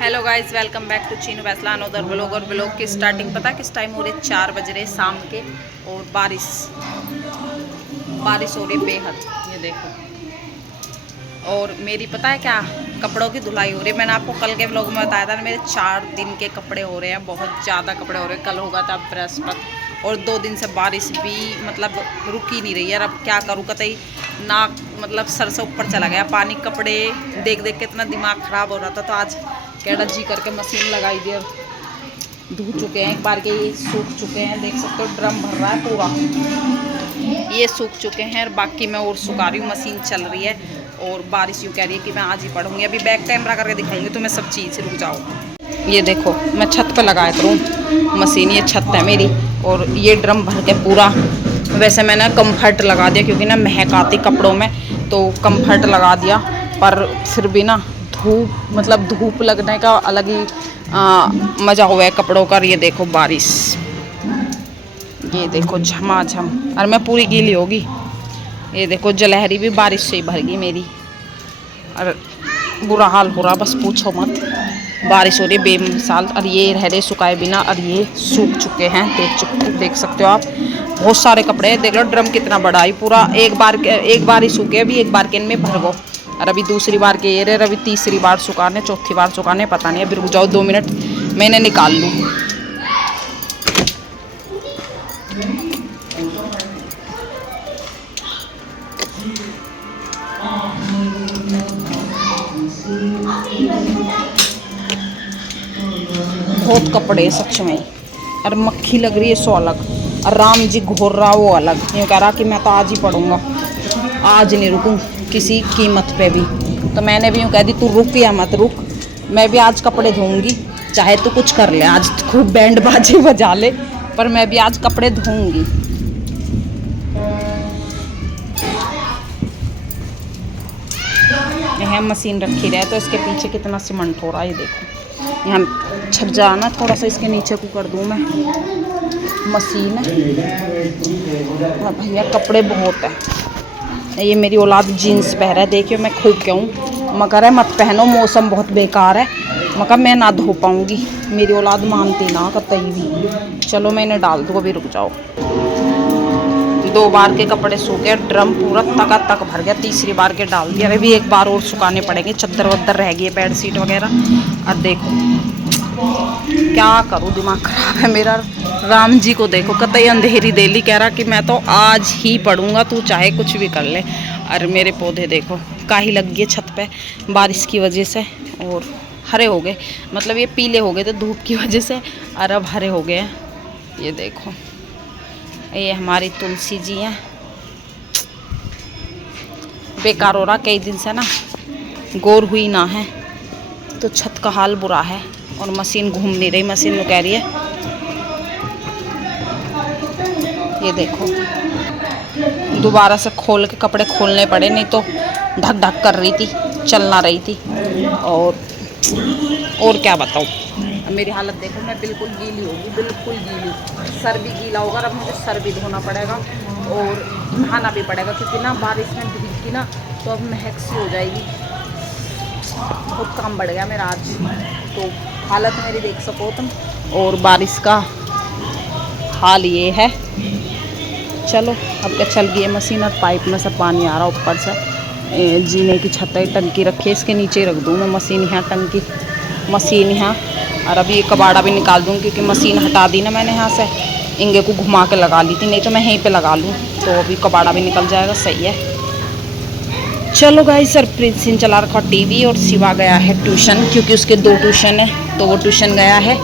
Hello guys, welcome back to Chinu वैसलान उधर blog. और ब्लॉग की स्टार्टिंग पता किस टाइम हो रही है? 4 बज रहे शाम के। और बारिश बारिश हो रही है बेहद, ये देखो। और मेरी पता है क्या, कपड़ों की धुलाई हो रही है। मैंने आपको कल के ब्लॉग में बताया था ना, मेरे 4 दिन के कपड़े हो रहे हैं, बहुत ज़्यादा कपड़े हो रहे हैं। कल होगा था बृहस्पति, और 2 दिन से बारिश भी मतलब रुक ही नहीं रही है। अब क्या करूँ, कतई नाक मतलब सर से ऊपर चला गया पानी। कपड़े देख देख के इतना दिमाग ख़राब हो रहा था, तो आज कैडा जी करके मशीन लगाई दी। धो चुके हैं, एक बार के ये सूख चुके हैं, देख सकते हो ड्रम भर रहा है पूरा। ये सूख चुके हैं और बाकी मैं और सुखा रही हूँ, मशीन चल रही है। और बारिश यूँ कह रही है कि मैं आज ही पढ़ूंगी। अभी बैक कैमरा करके दिखाऊंगी तुम्हें सब चीज़, रुक जाओ। ये देखो, मैं छत पे लगाया करूँ मशीन, ये छत है मेरी। और ये ड्रम भर के पूरा, वैसे मैंने कम्फर्ट लगा दिया क्योंकि ना महक आती कपड़ों में, तो कम्फर्ट लगा दिया। पर फिर भी ना धूप लगने का अलग ही मज़ा हुआ है कपड़ों का। ये देखो बारिश, ये देखो झमाझम, और मैं पूरी गीली होगी। ये देखो जलहरी भी बारिश से ही भर गई मेरी, और बुरा हाल हो रहा, बस पूछो मत। बारिश हो रही है बेमिसाल, और ये रह रहे सुखाए बिना, और ये सूख चुके हैं। देख सकते हो आप, बहुत सारे कपड़े देख लो। ड्रम कितना बड़ा है, पूरा एक बार ही सूखे। अभी एक बार के इनमें भर गो, और अभी दूसरी बार के ये रहे, अभी तीसरी बार सुखाने, चौथी बार सुखाने, पता नहीं। अभी रुक जाओ 2 मिनट, मैं इन्हें निकाल लूँ। बहुत कपड़े सच में, और मक्खी लग रही है सो अलग, और राम जी घोर रहा वो अलग। ये कह रहा कि मैं तो आज ही पढ़ूंगा, आज नहीं रुकूं किसी कीमत पे भी। तो मैंने भी यूँ कह दी, तू रुक या मत रुक, मैं भी आज कपड़े धोऊंगी। चाहे तो कुछ कर ले, आज खूब बैंड बाजी बजा ले, पर मैं भी आज कपड़े धोऊंगी। यहाँ मशीन रखी रहे तो इसके पीछे कितना सीमेंट हो रहा है, ये देखो। यहाँ छत जाना, थोड़ा सा इसके नीचे को कर दूँ मैं। मशीन है भैया, कपड़े बहुत है। ये मेरी औलाद जीन्स पहना है, देखियो मैं खूब कहूँ, मगर है मत पहनो, मौसम बहुत बेकार है, मगर मैं ना धो पाऊँगी। मेरी औलाद मानती ना कतई भी। चलो मैं इन्हें डाल दूँ, अभी रुक जाओ। 2 बार के कपड़े सूखे, ड्रम पूरा तक भर गया। तीसरी बार के डाल दिया, अभी एक बार और सुखाने पड़ेंगे। चद्दर वद्दर रह गई है, बेड शीट वगैरह। और देखो क्या करूँ, दिमाग खराब है मेरा। राम जी को देखो, कतई अंधेरी देली, कह रहा कि मैं तो आज ही पढ़ूंगा, तू चाहे कुछ भी कर ले। और मेरे पौधे देखो, काई लग गई छत पे बारिश की वजह से, और हरे हो गए, मतलब ये पीले हो गए थे धूप की वजह से, और अब हरे हो गए हैं। ये देखो, ये हमारी तुलसी जी हैं। बेकार हो रहा, कई दिन से ना गौर हुई ना है, तो छत का हाल बुरा है। और मशीन घूम नहीं रही, मशीन में कह रही है। ये देखो, दोबारा से खोल के कपड़े खोलने पड़े, नहीं तो ढक ढक कर रही थी, चल ना रही थी। और क्या बताऊँ, मेरी हालत देखो, मैं बिल्कुल गीली होगी, बिल्कुल गीली। सर भी गीला होगा, अब मुझे सर भी धोना पड़ेगा और नहाना भी पड़ेगा, क्योंकि ना बारिश में भीगी ना तो अब महक सी हो जाएगी। बहुत काम बढ़ गया मेरा आज, तो हालत मेरी देख सको तुम। और बारिश का हाल ये है। चलो अब क्या, चल गई है मशीन, और पाइप में से पानी आ रहा ऊपर से। जीने की छत है, टंकी रखी है, इसके नीचे रख दूँ मैं मशीन, यहाँ टंकी, मशीन यहाँ। और अभी ये कबाड़ा भी निकाल दूँ, क्योंकि मशीन हटा दी ना मैंने यहाँ से, इंगे को घुमा के लगा ली थी, नहीं तो मैं यहीं पे लगा लूँ, तो अभी कबाड़ा भी निकल जाएगा, सही है। चलो गाइस, सर प्रिंसिन चला रखा टीवी, और शिवा गया है ट्यूशन, क्योंकि उसके 2 ट्यूशन है, तो वो ट्यूशन गया है।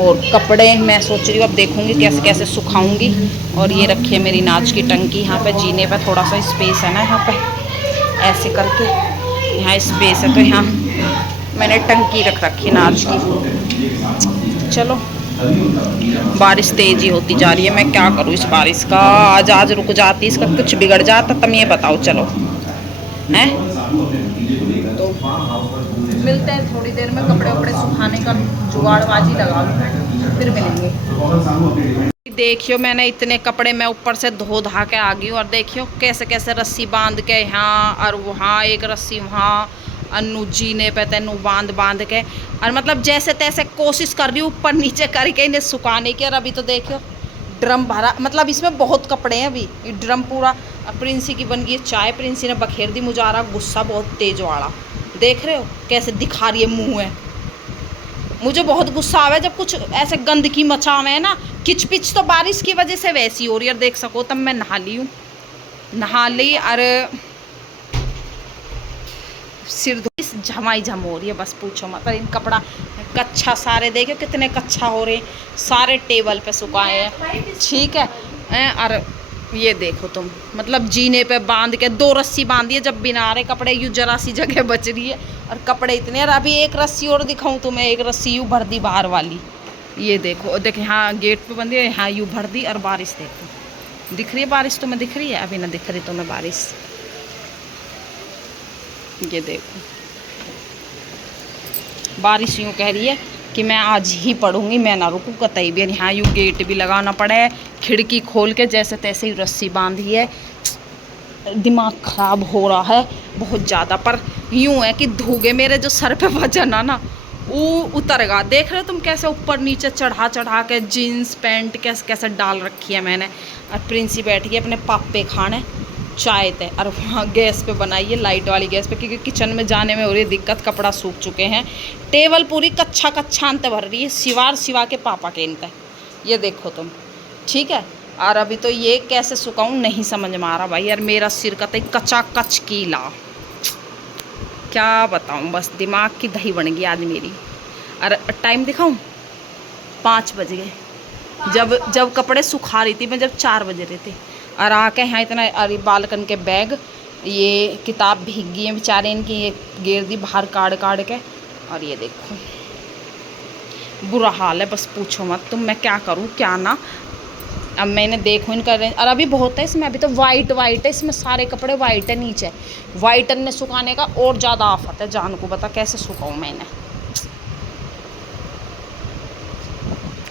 और कपड़े मैं सोच रही हूँ अब देखूँगी कैसे कैसे सुखाऊंगी। और ये रखी है मेरी नाच की टंकी, यहाँ पे जीने पे थोड़ा सा स्पेस है ना, यहाँ पे ऐसे करके यहाँ स्पेस है, तो यहाँ मैंने टंकी रख रखी है नाच की। चलो बारिश तेज़ ही होती जा रही है, मैं क्या करूँ इस बारिश का। आज रुक जाती, इसका कुछ बिगड़ जाता, तुम ये बताओ। चलो हैं, तो मिलते हैं थोड़ी देर में, कपड़े वपड़े सुखाने का जुगाड़बाजी लगा लूँ, फिर मिलेंगे। देखियो, मैंने इतने कपड़े मैं ऊपर से धो धा के आ गई हूँ, और देखियो कैसे कैसे रस्सी बांध के यहाँ और वहाँ, एक रस्सी वहाँ, अन्नू जीने पे तेनू बांध बांध के, और मतलब जैसे तैसे कोशिश कर रही हूँ ऊपर नीचे करके इन्हें सुखाने की। और अभी तो देखो ड्रम भरा, मतलब इसमें बहुत कपड़े हैं अभी, ये ड्रम पूरा। प्रिंसी की बन गई चाय, प्रिंसी ने बखेर दी। मुझे आ रहा गुस्सा बहुत तेज वाला, देख रहे हो कैसे दिखा रही है मुँह है। मुझे बहुत गुस्सा आवे जब कुछ ऐसे गंदगी मचावे है ना। किच पिच तो बारिश की वजह से वैसी हो रही है, देख सको तब मैं नहा ली हूँ, नहा ली। और सिर धोई झमाई झम हो रही है, बस पूछो मत। इन कपड़ा कच्छा सारे देखो कितने कच्छा हो रहे हैं, सारे टेबल पे सुखाए हैं, ठीक है। और ये देखो तुम, मतलब जीने पे बांध के 2 रस्सी बांधी है, जब बिना रहे कपड़े यूँ जरा सी जगह बच रही है और कपड़े इतने। और अभी एक रस्सी और दिखाऊं तुम्हें, एक रस्सी यूँ भर दी बाहर वाली, ये देखो देखे, हाँ गेट पे बंदी है, हाँ यूँ भर दी। और बारिश देखो, दिख रही है बारिश तुम्हें, दिख रही है? अभी ना दिख रही तुम्हें बारिश, ये देखो बारिश यूँ कह रही है कि मैं आज ही पढ़ूंगी, मैं ना रुकूँ कतई भी। यहाँ यूँ गेट भी लगाना पड़ा है, खिड़की खोल के जैसे तैसे ही रस्सी बांधी है। दिमाग ख़राब हो रहा है बहुत ज़्यादा। पर यूँ है कि धोगे मेरे जो सर पे वजन है ना वो उतरगा। देख रहे हो तुम कैसे ऊपर नीचे चढ़ा चढ़ा के जीन्स पैंट कैसे कैसे डाल रखी है मैंने। और प्रिंसी बैठ गई अपने पापे खाने चाय थे, और वहाँ गैस पे बनाइए, लाइट वाली गैस पे, क्योंकि किचन में जाने में हो रही है दिक्कत, कपड़ा सूख चुके हैं। टेबल पूरी कच्छा कच्छा अंत भर रही है, सिवा के पापा के इंत। ये देखो तुम, ठीक है। और अभी तो ये कैसे सुखाऊं नहीं समझ में आ रहा भाई। यार मेरा सिर का तो कच्चा कच कीला, क्या बताऊं, बस दिमाग की दही बन गई आज मेरी। और टाइम दिखाऊं, 5 बज गए। जब कपड़े सुखा रही थी मैं, जब 4 बजे रहे थे। और आके यहाँ इतना, अरे बालकन के बैग, ये किताब भीग गई है बेचारे इनकी, ये गिर दी बाहर काट काट के। और ये देखो बुरा हाल है, बस पूछो मत तुम, मैं क्या करूँ क्या ना। अब मैंने देखो इनका रेंज, और अभी बहुत है इसमें, अभी तो वाइट है इसमें, सारे कपड़े वाइट है नीचे। वाइट ने सुखाने का और ज़्यादा आफत है, जान को बता कैसे सुखाऊँ मैंने।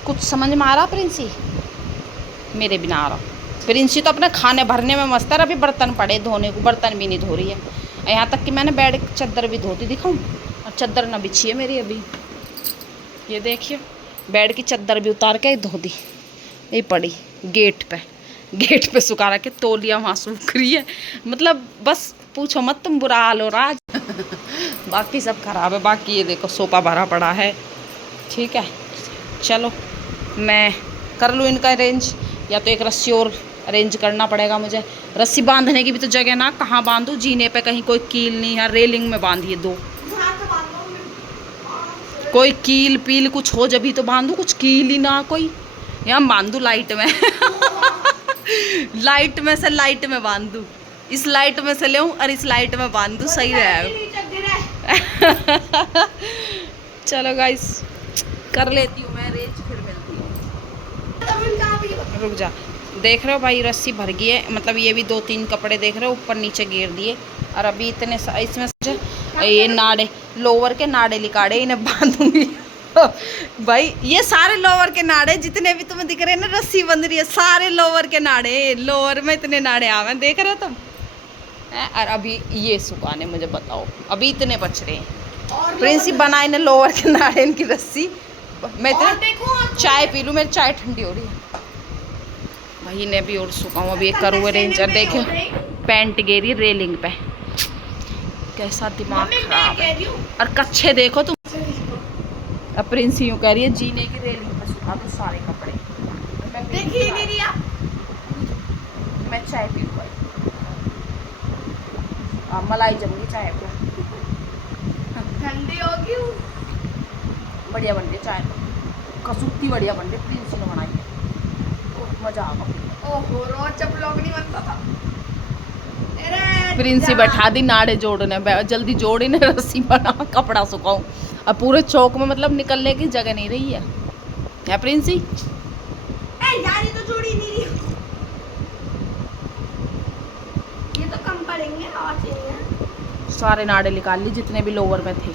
कुछ समझ में आ रहा प्रिंसी? मेरे बिना आ रहा। प्रिंसी तो अपने खाने भरने में मस्त है, अभी बर्तन पड़े धोने को, बर्तन भी नहीं धो रही है। यहाँ तक कि मैंने बेड चादर भी धोती दिखाऊँ, और चादर ना बिछी है मेरी अभी। ये देखिए बेड की चादर भी उतार के धो दी, ये पड़ी गेट पे सुखा रखे, तौलिया वहाँ सूख रही है। मतलब बस पूछो मत तुम, बुरा हाल हो रहा आज। बाकी सब खराब है। बाकी ये देखो सोफा भरा पड़ा है, ठीक है। चलो मैं कर लूँ इनका अरेंज, या तो एक रस्सी और अरेंज करना पड़ेगा मुझे। रस्सी बांधने की भी तो जगह ना, कहाँ बांधूँ? जीने पे कहीं कोई कील नहीं है, रेलिंग में बांधिए 2। कोई कील पील कुछ हो जभी तो बांधू, कुछ कील ही ना कोई। यहाँ बांधू लाइट में। लाइट में बांधू, इस लाइट में से ले और इस लाइट में बांधू, सही रहा। चलो गाइस कर लेती हूँ मैं अरेंज, फिर मिलती हूँ। रुक जा, देख रहे हो भाई रस्सी भर गई है, मतलब ये भी 2-3 कपड़े देख रहे हो ऊपर नीचे गिर दिए। और अभी इतने इसमें से ये नाड़े, लोअर के नाड़े लिकाड़े, इन्हें बांधूंगी। भाई ये सारे लोअर के नाड़े जितने भी तुम्हें दिख रहे हैं ना, रस्सी बंध रही है, सारे लोअर के नाड़े, लोअर में इतने नाड़े आवे, देख रहे हो तुम। और अभी ये सुखाने, मुझे बताओ अभी इतने बच रहे हैं। प्रिंसी बनाए ने लोअर के नाड़े इनकी रस्सी। मैं इतने चाय पी लूँ, मेरी चाय ठंडी हो रही है। भाई ने भी और सुखाऊँ, अभी एक करूँ अरेंज। और देखे पैंट गिरी रेलिंग पे, कैसा दिमाग खराब है। और कच्छे देखो तुम। अब प्रिंसी यूँ कह रही है जीने की रेलिंग पे सुखा दो सारे कपड़े। मैं चाय पी लूँ भाई, मलाई जमूंगी चाय पे, ठंडी होगी। बढ़िया बन रही चाय, कसूती बढ़िया बन रही, प्रिंसी ने बनाई है, मजा आ गया। ओहो रोज जब ब्लॉग नहीं बनता था। प्रिंसी बैठा दी नाड़े जोड़ने, जल्दी जोड़ी ने रस्सी बना कपड़ा सुखाऊं। अब पूरे चौक में मतलब निकलने की जगह नहीं रही है। क्या प्रिंसी? यार ये तो जोड़ी नहीं रही, ये तो कम पड़ेंगे और चाहिए। सारे नाड़े निकाल ली जितने भी लोअर में थे,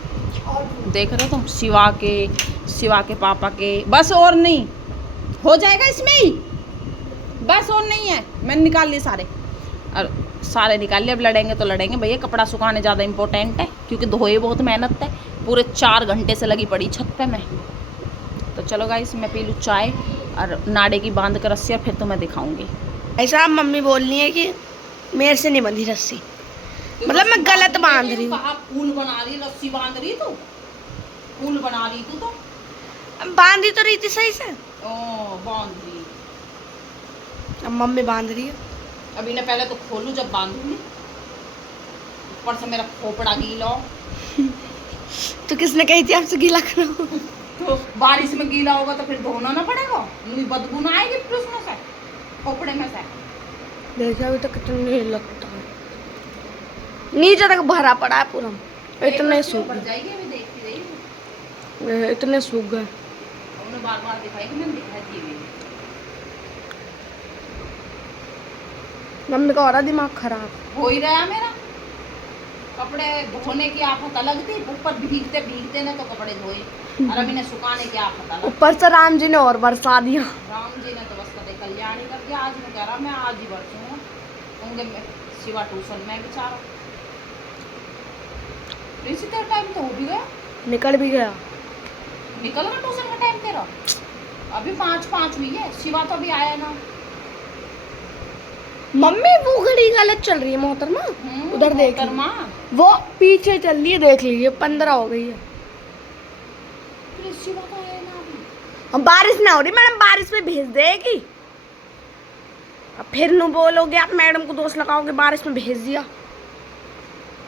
देख रहे हो तुम। शिवा के पापा के, बस और नहीं हो जाएगा इसमें ही, बस और नहीं है, मैंने निकाल लिए सारे। और सारे निकाल लिए, अब लड़ेंगे तो लड़ेंगे भैया, कपड़ा सुखाने ज़्यादा इंपॉर्टेंट है क्योंकि धोए बहुत मेहनत है, पूरे 4 घंटे से लगी पड़ी छत पे मैं। तो चलो गाइस मैं पी लूँ चाय और नाड़े की बांध कर रस्सी और फिर तो मैं दिखाऊंगी। ऐसा मम्मी बोल रही है कि मेरे से नहीं बंधी रस्सी, मतलब मैं गलत बांध रही हूँ। फूल बना रही, रस्सी बांध रही तू, फूल बना रही तू तो बांधी तो रही थी सही से, बांध रही। अब मम्मी बांध रही है। अभी ने पहले तो खोलूं जब बांधूंगी, ऊपर से मेरा खोपड़ा गीला हो। तो किसने कही थी आपसे गीला करो? तो बारिश में गीला होगा तो फिर धोना ना पड़ेगा, बदबू ना आएगी फिर उसमें से, खोपड़े में से। देखा अभी तो कितना लगता है, नीचे तक भरा पड़ा है पूरा, इतने सूख भर जाएगी। अभी देखती रही, इतने सूख गए। उन्होंने बार बार दिखाई कि मैंने दिखाई दी हुई। मम्मी का हो रहा दिमाग खराब, हो ही रहा मेरा। कपड़े धोने की आफत अलग थी, ऊपर भीगते भीगते ने तो कपड़े धोए, और अभी ने सुखाने की आफत अलग। ऊपर से राम जी ने और बरसा दिया। राम जी ने तो बस कदे कल्याणी कर दिया। आज मैं कह रहा मैं आज ही बरसूंगा, होंगे सिवा ट्यूशन में बेचारा। इसी तेरा टाइम तो हो भी गया, निकल भी गया। निकल गया ट्यूशन का टाइम तेरा। अभी 5:05 हुई है, शिवा तो अभी आया ना। मम्मी वो घड़ी गलत चल रही है मोहतरमा, उधर देख ली। मोहतरमा, वो पीछे चल रही है, देख लीजिए 15 हो गई है। फिर शिवा तो आया ना अभी। हम बारिश ना हो रही मैडम, बारिश में भेज देगी। अब फिर नु बोलोगे आप, मैडम को दोष लगाओगे, बारिश में भेज दिया।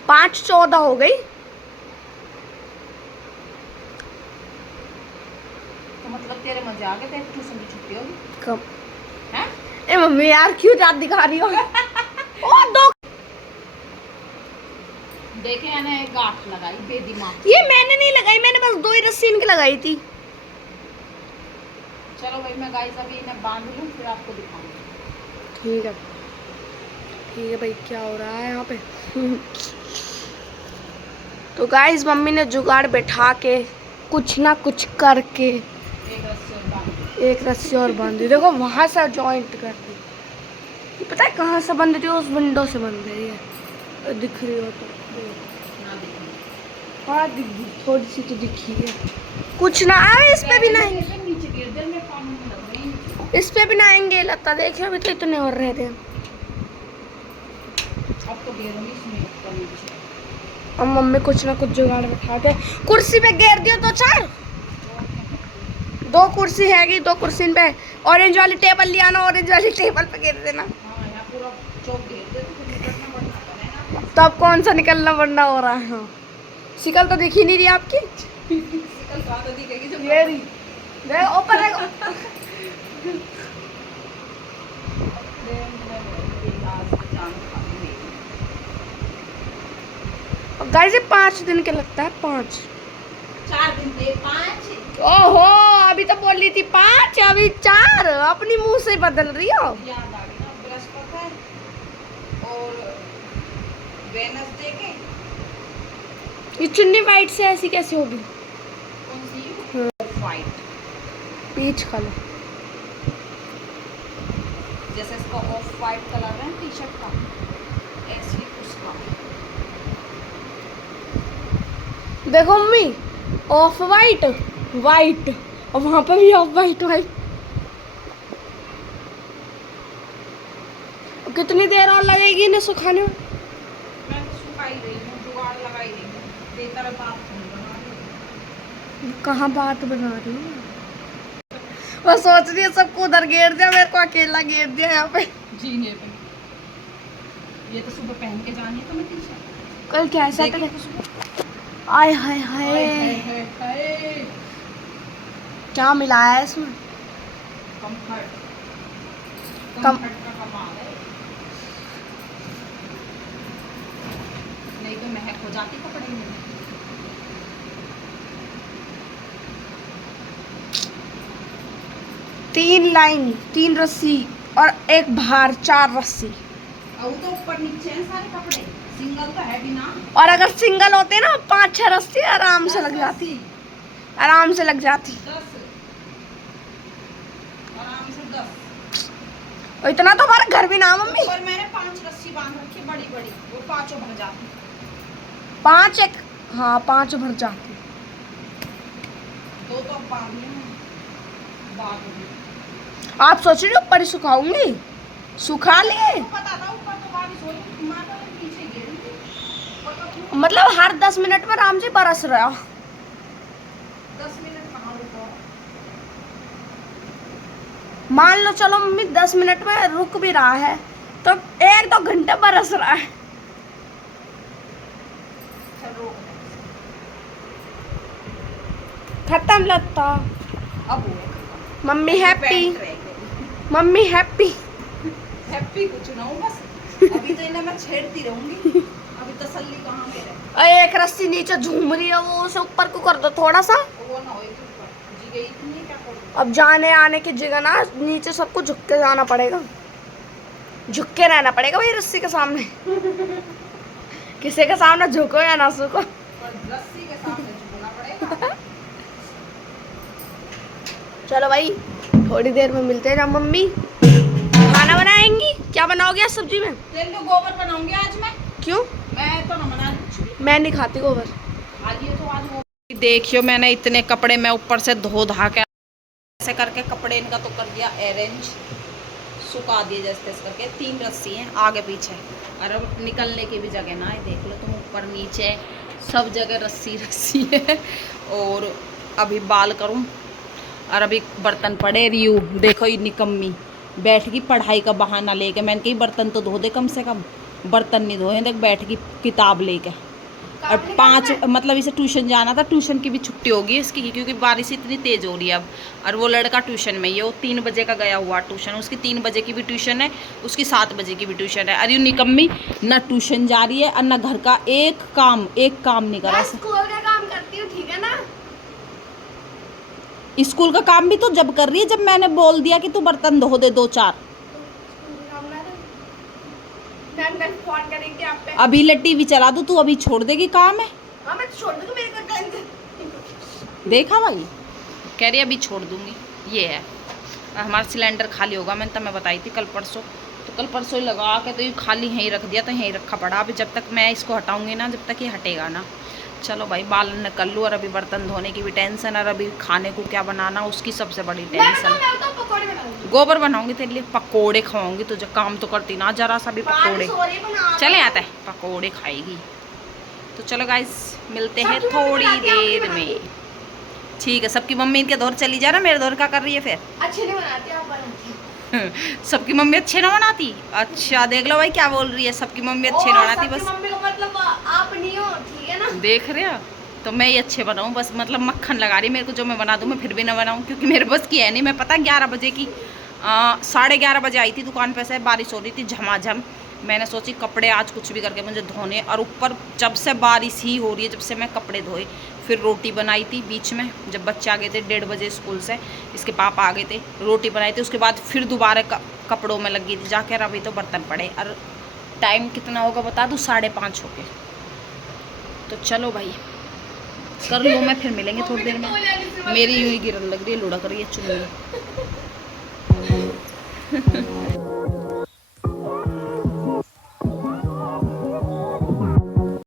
5:14 हो गई। तो मतलब तेरे मजे आ गए, तेरे ट्यूशन की छुट्टी होगी कब? हैं? ए मम्मी यार क्यों रात दिखा रही हो? ओ दो देखे मैंने एक गांठ लगाई बेदिमाग। ये मैंने नहीं लगाई, मैंने बस 2 ही रस्सी इनकी लगाई थी। चलो भाई मैं गाइस अभी इन्हें बांध लूं फिर आपको दिखाऊंगी। ठीक है भाई, क्या हो रहा है यहाँ पे? तो गाइस मम्मी ने जुगाड़ बैठा के कुछ ना कुछ करके एक रस्सी और बांध दी। देखो वहां से जॉइंट कर दी। ये पता है कहाँ से बंद रही है? उस विंडो से बंद रही है। दिख रही हो तो हाँ दिख गई, थोड़ी सी तो दिखी है। कुछ ना आए, इस पे भी ना आएंगे, नीचे गिर दे, मैं पानी में लग रही। इस पे भी ना आएंगे लगता। देखिए अभी तो इतने और रह रहे। अब तो गिरूंगी इसमें ऊपर नीचे। अब मम्मी कुछ ना कुछ जुगाड़ बैठा के कुर्सी पे घेर दियो तो 4 2 कुर्सी हैगी, 2 कुर्सी पे ऑरेंज वाली टेबल लिया ना, ऑरेंज वाली टेबल पे घेर देना। हाँ यहाँ पूरा चौक घेर दे तो फिर निकलना पड़ना पड़ेगा। तो अब कौन सा निकलना वरना हो रहा है? हाँ शिकल तो दिख ही नहीं रही आपकी। निकल कहाँ तो दिखेगी जब ये रही, देखो ऊपर देखो। गाइस ये 5 दिन के लगता है, 5 4 दिन थे 5। ओहो अभी तो बोल रही थी 5, अभी 4। अपनी मुंह से बदल रही हो। याद आ गई ना, बृहस्पति है और वेडनेसडे के। ये चुन्नी वाइट से ऐसी कैसे होगी? कौन सी? वाइट पीच कलर, जैसे इसका ऑफ वाइट कलर है टी शर्ट का, ऐसे ही उसका। देखो मम्मी ऑफ वाइट वाइट, और वहां पर भी ऑफ वाइट वाइट। कितनी देर और लगेगी इन्हें सुखाने में? मैं तो सुखाई रही हूँ, जुगाड़ लगाई रही हूँ, बेहतर बात नहीं बना रही। कहाँ बात बना रही हूँ? मैं सोच रही है सबको उधर घेर दिया, मेरे को अकेला घेर दिया यहाँ पे। जीने पे ये तो सुबह पहन के जानी है तो मैं टी शर्ट कल क्या ऐसा देखिए तो तो सुबह। आय हाय हाय, क्या मिलाया है इसमें? कंफर्ट कम कंफर्ट का कमाल है, नहीं तो महक हो जाती कपड़े में। तीन लाइन, 3 रस्सी और एक बाहर 4 रस्सी। और वो तो ऊपर नीचे हैं सारे कपड़े, सिंगल तो है भी ना। और अगर सिंगल होते ना 5-6 रस्सी आराम से लग जाती, आराम से लग जाती। 10 आराम से 10। और इतना तो हमारा घर भी ना है, मम्मी। और मैंने 5 रस्सी बांध रखी बड़ी बड़ी, वो पांचों भर जाती। 5 एक, हाँ 5 भर जाती। 2 तो अब बांधी हैं, बांध दी। आप सोच रहे हो ऊपर ही सुखाऊंगी? सुखा लिए तो पता था ऊपर तो बारिश हो रही, माँ तो नीचे गिर रही थी। और मतलब हर 10 मिनट में आराम से बरस रहा। 10 मिनट कहाँ रुको। मान लो चलो मम्मी 10 मिनट में रुक भी रहा है तो 1-2 घंटे बरस रहा है। चल रोक दे। खत्म लगता। अब हुए खत्म। मम्मी हैप्पी, पैंट रह गई। Mummy happy. हैप्पी कुछ ना हो बस, अभी तो इन्हें मैं छेड़ती रहूंगी, अभी तसल्ली कहाँ पे रहे। अरे एक रस्सी नीचे झूम रही है, वो उसे ऊपर को कर दो थोड़ा सा। वो ना हो एक ऊपर जी गई इतनी क्या करूँ। अब जाने आने की जगह ना नीचे सबको झुक के जाना पड़ेगा, झुक के रहना पड़ेगा भाई रस्सी के सामने। किसी के सामने झुको या ना झुको। पर रस्सी के सामने झुकना पड़ेगा। चलो भाई थोड़ी देर में मिलते हैं। जब मम्मी खाना बनाएंगी, क्या बनाओगे आज सब्जी में? तेल तो गोबर बनाऊंगी आज मैं। क्यों? मैं तो ना बना कुछ भी। मैं नहीं खाती गोबर। आज ये तो आज वो देखियो, मैंने इतने कपड़े मैं ऊपर से धो धा के ऐसे करके कपड़े इनका तो कर दिया अरेंज, सुखा दिए जैसे तैसे करके। 3 रस्सी हैं आगे पीछे, और अब निकलने की भी जगह ना है, देख लो तुम ऊपर नीचे सब जगह रस्सी रस्सी है। और अभी बाल करूं, और अभी बर्तन पड़े। रियू देखो ये निकम्मी बैठ गई पढ़ाई का बहाना लेके। मैंने कही बर्तन तो धो दे कम से कम, बर्तन नहीं धोए, देख बैठ गई किताब लेके। और 5 मतलब इसे ट्यूशन जाना था, ट्यूशन की भी छुट्टी होगी इसकी क्योंकि बारिश इतनी तेज़ हो रही है अब। और वो लड़का ट्यूशन में ही है, वो 3 बजे का गया हुआ ट्यूशन, उसकी 3 बजे की भी ट्यूशन है, उसकी 7 बजे की भी ट्यूशन है। अरे ये निकम्मी ना ट्यूशन जा रही है और ना घर का एक काम नहीं करा। स्कूल का काम करती हूँ, ठीक है ना? स्कूल का काम भी तो जब कर रही है जब मैंने बोल दिया कि तू बर्तन धो दे 2-4। फोन करेंगे आप पे। अभी ले टीवी चला दो, तू अभी छोड़ देगी काम है। हाँ मैं छोड़ दूंगी, मेरे को टेंशन। देखा भाई कह रही अभी छोड़ दूंगी। ये है हमारा सिलेंडर खाली होगा, मैंने तुम्हें बताई थी कल परसों, तो कल परसों ही लगा के तो ये खाली यहीं रख दिया, तो यहीं रखा पड़ा। अभी जब तक मैं इसको हटाऊंगी ना, जब तक ये हटेगा ना। चलो भाई बाल निकल लूँ, और अभी बर्तन धोने की भी टेंशन, और अभी खाने को क्या बनाना उसकी सबसे बड़ी टेंशन। गोबर बनाऊंगी तेरे लिए, पकोड़े खवाऊंगी तुझे, काम तो करती ना जरा सा भी। पकोड़े चले आता है, पकोड़े खाएगी। तो चलो गाइस मिलते हैं थोड़ी देर में। ठीक है, सबकी मम्मी इनके दौर चली जा रहा, मेरे दौर क्या कर रही है फिर। अच्छे नहीं बनाती, आप बनाती हैं। सबकी मम्मी अच्छे ना बनाती। अच्छा देख लो भाई क्या बोल रही है, सबकी मम्मी अच्छे ना बनाती, बस मम्मी को मतलब आप नहीं हो, ठीक है ना? देख रहे हो, तो मैं ही अच्छे बनाऊँ बस, मतलब मक्खन लगा रही मेरे को, जो मैं बना दूँ मैं फिर भी ना बनाऊँ क्योंकि मेरे बस की है नहीं। मैं पता 11 बजे की 11:30 बजे आई थी दुकान पे से, बारिश हो रही थी झमाझम। मैंने सोची कपड़े आज कुछ भी करके मुझे धोने, और ऊपर जब से बारिश ही हो रही है, जब से मैं कपड़े धोए। फिर रोटी बनाई थी बीच में जब बच्चे आ गए थे 1:30 बजे स्कूल से, इसके पापा आ गए थे, रोटी बनाई थी। उसके बाद फिर दोबारा कपड़ों में लगी थी जाकर, अभी तो बर्तन पड़े। और टाइम कितना होगा बता दूँ, 5:30 हो गए। तो चलो भाई कर लो, मैं फिर मिलेंगे थोड़ी देर में। मेरी यूँ ही गिरन लग रही है, लुढ़क रही है चुन्नी।